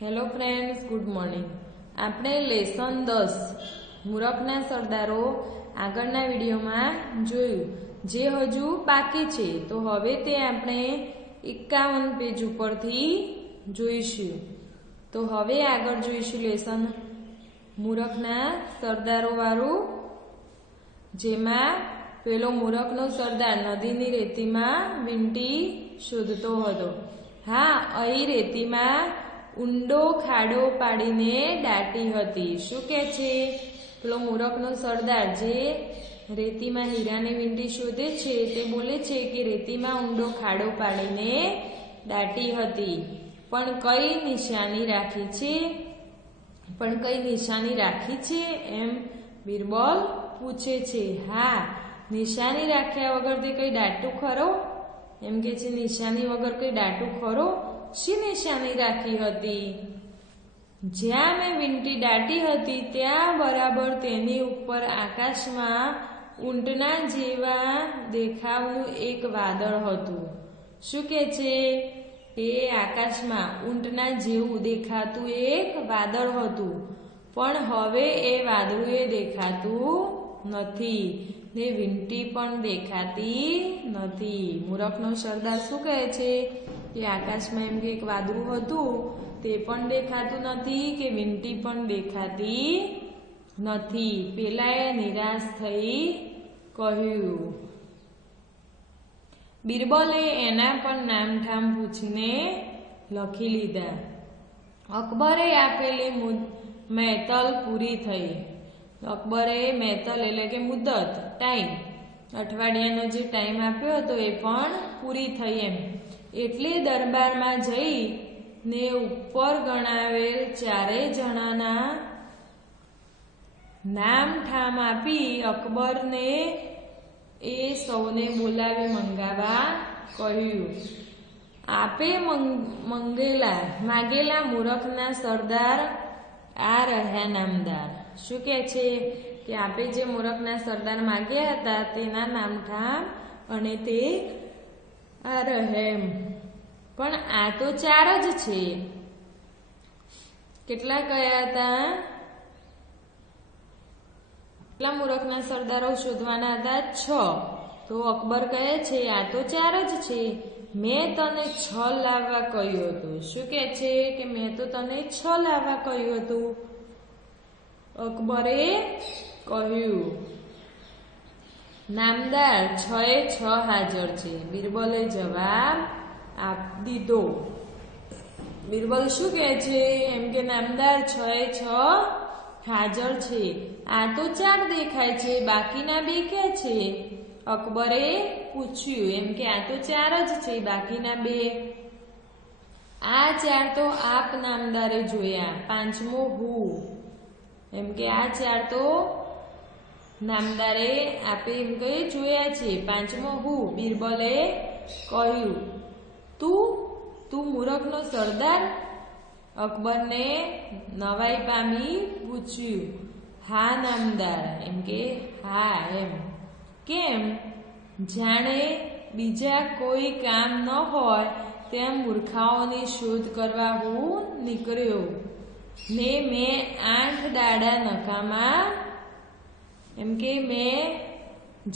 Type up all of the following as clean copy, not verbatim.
Hello friends, good morning. આપણે lesson 10 મૂરખના સરદારો આગળના વિડીયોમાં જોયું, જે હજુ બાકી છે. તો હવે તે આપણે 51 પેજ ઉપરથી જોઈશું. તો હવે આગળ જોઈશું લેસન મૂરખના સરદારો વાળું, જેમાં પેલો મૂરખનો સરદાર નદીની રેતીમાં વીંટી શોધતો હતો. હા, અહીં રેતીમાં ઊંડો ખાડો પાડીને દાટી હતી. શું કે છે? પેલો મૂરખનો સરદાર જે રેતીમાં હીરાની વીંટી શોધે છે તે બોલે છે કે રેતીમાં ઊંડો ખાડો પાડીને દાટી હતી. પણ કઈ નિશાની રાખી છે એમ બિરબલ પૂછે છે. હા, નિશાની રાખ્યા વગર તે કઈ દાટું ખરો? એમ કે છે, નિશાની વગર કઈ દાટું ખરો? શી નિશાની રાખી હતી? જ્યાં મેં વીંટી દાટી હતી ત્યાં બરાબર તેની ઉપર આકાશમાં ઊંટના જેવા દેખાવનું એક વાદળ હતું. શું કે છે? તે આકાશમાં ઊંટના જેવું દેખાતું એક વાદળ હતું, પણ હવે એ વાદળું દેખાતું નથી ને વીંટી પણ દેખાતી નથી. મૂરખનો સરદાર શું કહે છે કે આકાશમાં એમ કે એક વાદળું હતું, તે પણ દેખાતું નથી કે વીંટી પણ દેખાતી નથી. પેલાએ નિરાશ થઈ કહ્યું. બિરબલે એના પણ નામઠામ પૂછીને લખી લીધા. અકબરે આપેલી મહેતલ પૂરી થઈ. અકબરે મહેતલ એટલે કે મુદત, ટાઈમ, અઠવાડિયાનો જે ટાઈમ આપ્યો હતો એ પણ પૂરી થઈ એમ. એટલે દરબારમાં જઈને ઉપર ગણાવેલ ચારેય જણાના નામ ઠામ આપી અકબરને એ સૌને બોલાવી મંગાવા કહ્યું. આપે માગેલા મૂરખના સરદાર આ રહ્યા નામદાર. શું કે છે કે આપે જે મૂરખના સરદાર માગ્યા હતા તેના નામઠામ અને તે આ રહે એમ. પણ આ તો 4 જ છે. કેટલા કયા હતા? કેટલા મૂરખના સરદારો શોધવાના હતા? 6. તો અકબર કહે છે આ તો 4 જ છે. મેં તને 6 લાવવા કહ્યું હતું. શું કે છે કે મેં તો તને 6 લાવવા કહ્યું હતું, અકબરે કહ્યું. નામદાર 6 હાજર છે, બિરબલે જવાબ દીધો. બિરબલ શું કહે છે? એમ કે નામદાર 6 હાજર છે. આ તો 4 દેખાય છે, બાકીના 2 ક્યાં છે? અકબરે પૂછ્યું. એમ કે આ તો 4 જ છે, બાકીના 2. આ 4 તો આપ નામદારે જોયા, 5મો હું. એમ કે આ 4 તો નામદારે આપે એમ કહી જોયા છે, 5મો હું. બિરબલે કહ્યું. તું મૂરખનો સરદાર? અકબરને નવાઈ પામી પૂછ્યું. હા નામદાર. એમ કે હા એમ. કેમ? જાણે બીજા કોઈ કામ ન હોય તેમ મૂર્ખાઓની શોધ કરવા હું નીકળ્યો ને મેં 8 દાડા નકામા. એમ કે મેં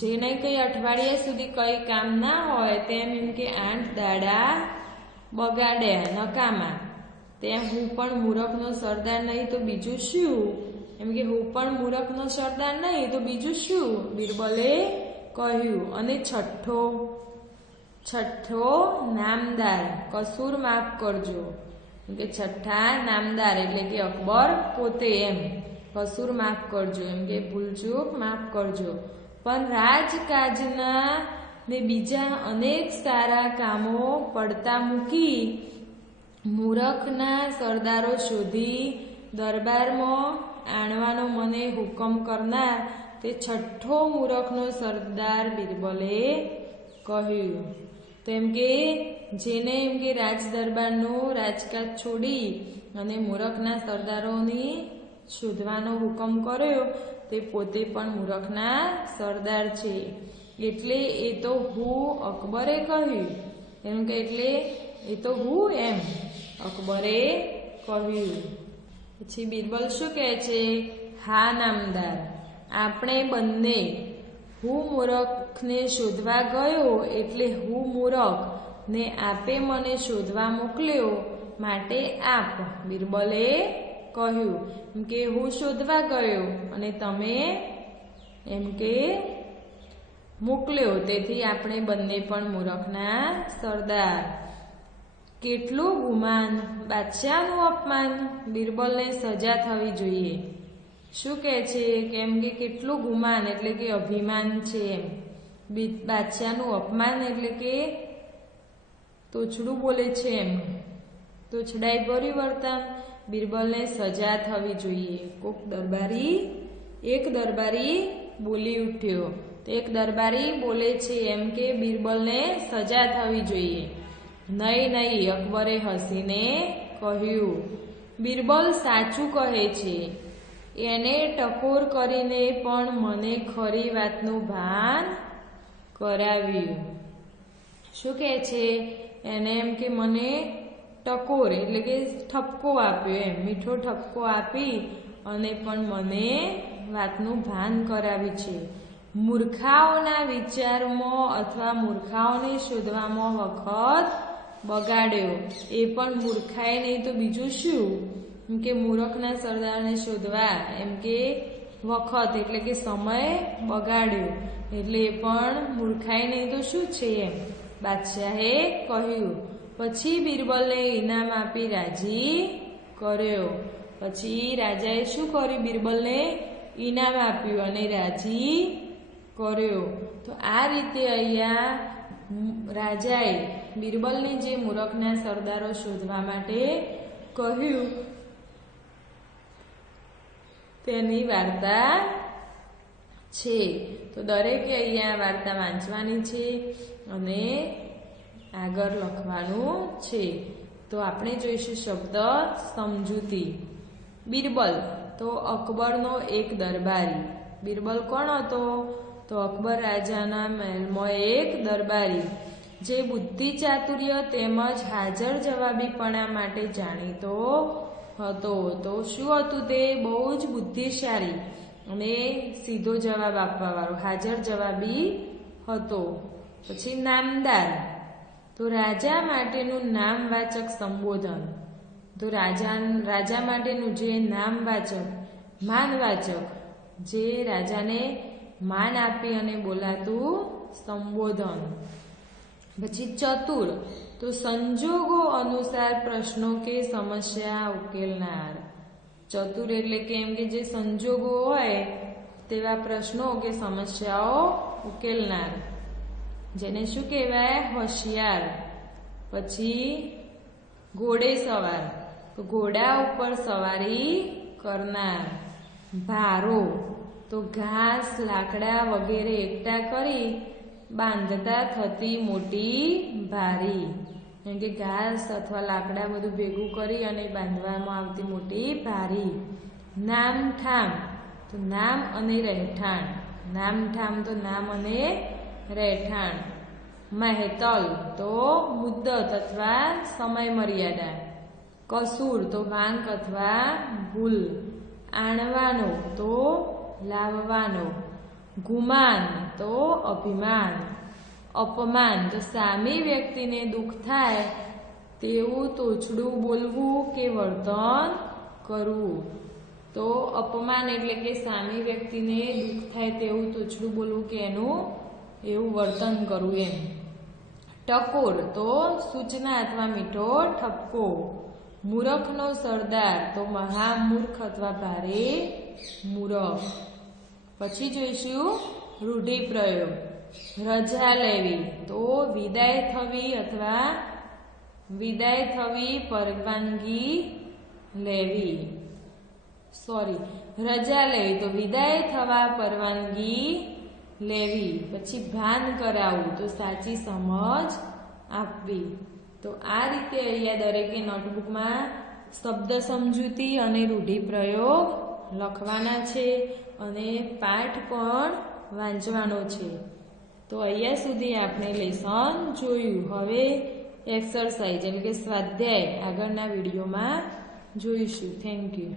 જેને કઈ અઠવાડિયા સુધી કઈ કામ ના હોય તેમ એમ કે 8 દાડા બગાડ્યા નકામા. તેમ હું પણ મૂરખનો સરદાર નહીં તો બીજું શું? એમ કે હું પણ મૂરખનો સરદાર નહીં તો બીજું શું? બિરબલે કહ્યું. અને છઠ્ઠો નામદાર, કસૂર માફ કરજો. એમ કે 6થા નામદાર એટલે કે અકબર પોતે એમ. કસૂર માફ કરજો એમ કે ભૂલચૂક માફ કરજો. પણ રાજકાજના ને બીજા અનેક સારા કામો પડતા મૂકી મૂરખના સરદારો શોધી દરબારમાં આણવાનો મને હુકમ કરનાર તે 6થો મૂરખનો સરદાર બિરબલે કહ્યું. તેમ કે જેને એમ કે રાજ દરબારનું રાજકાજ છોડી અને મૂરખના સરદારોની શોધવાનો હુકમ કર્યો તે પોતે પણ મૂરખના સરદાર છે. એટલે એ તો હું, અકબરે કહ્યું. એમ કે એટલે એ તો હું એમ અકબરે કહ્યું. પછી બિરબલ શું કહે છે? હા નામદાર, આપણે બંને હું મૂરખને શોધવા ગયો એટલે હું મૂરખ ને આપે મને શોધવા મોકલ્યો માટે આપ. બિરબલે કહ્યું એમ કે હું શોધવા ગયો અને તમે એમ કે મોકલ્યો, તેથી આપણે બંને પણ મૂરખના સરદાર. કેટલું ગુમાન, બાદશાહનું અપમાન, બિરબલને સજા થવી જોઈએ. શું કહે છે? કેમ કે કેટલું ગુમાન એટલે કે અભિમાન છે એમ. બાદશાહનું અપમાન એટલે કે તોછડું બોલે છે એમ, તોછડાઈ ભર્યું વર્તન. બિરબલને સજા થવી જોઈએ. એક દરબારી બોલી ઉઠ્યો. તો એક દરબારી બોલે છે એમ કે બિરબલને સજા થવી જોઈએ. નહીં નહીં, અકબરે હસીને કહ્યું. બિરબલ સાચું કહે છે. એને ટકોર કરીને પણ મને ખરી વાતનું ભાન કરાવ્યું. શું કહે છે? એને એમ કે મને ટકોર એટલે કે ઠપકો આપ્યો એમ, મીઠો ઠપકો આપી અને પણ મને વાતનું ભાન કરાવ્યું છે. મૂર્ખાઓના વિચારમાં અથવા મૂર્ખાઓને શોધવામાં વખત બગાડ્યો. એ પણ મૂર્ખાએ નહીં તો બીજું શું? એમ કે મૂરખના સરદારને શોધવા એમ કે વખત એટલે કે સમય બગાડ્યો, એટલે એ પણ મૂર્ખાએ નહીં તો શું છે એમ બાદશાહે કહ્યું. પછી બિરબલને ઇનામ આપી રાજી કર્યો. પછી રાજાએ શું કર્યું? બિરબલને ઇનામ આપ્યું અને રાજી કર્યો. તો આ રીતે અહીંયા રાજાએ બિરબલને જે મૂરખના સરદારો શોધવા માટે કહ્યું તેની વાર્તા છે. તો દરેકે અહીંયા વાર્તા વાંચવાની છે અને આગળ લખવાનું છે. તો આપણે જોઈશું શબ્દ સમજૂતી. બિરબલ તો અકબરનો એક દરબારી. બિરબલ કોણ હતો? તો અકબર રાજાના મહેલમાં એક દરબારી, જે બુદ્ધિ ચાતુર્ય તેમજ હાજર જવાબીપણા માટે જાણીતો હતો. તો શું હતું તે? બહુ જ બુદ્ધિશાળી અને સીધો જવાબ આપવા વાળો, હાજર જવાબી હતો. પછી નામદાર, તો રાજા માટેનું નામવાચક સંબોધન. તો રાજા માટેનું જે નામવાચક, માનવાચક, જે રાજાને માન આપી અને બોલાતું સંબોધન. પછી ચતુર, તો સંજોગો અનુસાર પ્રશ્નો કે સમસ્યા ઉકેલનાર. ચતુર એટલે કે એમ કે જે સંજોગો હોય તેવા પ્રશ્નો કે સમસ્યાઓ ઉકેલનાર, જેને શું કહેવાય? હોશિયાર. પછી ઘોડે સવાર, તો ઘોડા ઉપર સવારી કરનાર. ભારો, તો ઘાસ, લાકડા વગેરે એકઠા કરી બાંધતા થતી મોટી ભારી. કેમ કે ઘાસ અથવા લાકડા બધું ભેગું કરી અને બાંધવામાં આવતી મોટી ભારી. નામઠામ, તો નામ અને રહેઠાણ. નામઠામ તો નામ અને રહેઠાણ. મહેતલ, તો મુદ્દત અથવા સમય મર્યાદા. કસૂર, તો વાંક અથવા ભૂલ. આણવાનો, તો લાવવાનો. ગુમાન, તો અભિમાન. અપમાન, તો સામી વ્યક્તિને દુઃખ થાય તેવું તોછડું બોલવું કે વર્તન કરવું. તો અપમાન એટલે કે સામી વ્યક્તિને દુઃખ થાય તેવું તોછડું બોલવું કે એનું એવું વર્તન કરવું એમ. ટકોર, તો સૂચના અથવા મીઠો ઠપકો. મૂરખનો સરદાર, તો મહામૂર્ખ અથવા ભારે મૂરખ. પછી જોઈશું રૂઢિપ્રયોગ. રજા લેવી, તો વિદાય થવી અથવા વિદાય થવી, પરવાનગી લેવી. રજા લેવી, તો વિદાય થવા પરવાનગી લેવી. પછી ભાન કરાવવું, તો સાચી સમજ આપવી. તો આ રીતે અહીંયા દરેકે નોટબુકમાં શબ્દ સમજૂતી અને રૂઢિપ્રયોગ લખવાના છે અને પાઠ પણ વાંચવાનો છે. તો અહીંયા સુધી આપણે લેસન જોયું. હવે એક્સરસાઇઝ એટલે કે સ્વાધ્યાય આગળના વિડીયોમાં જોઈશું. Thank you.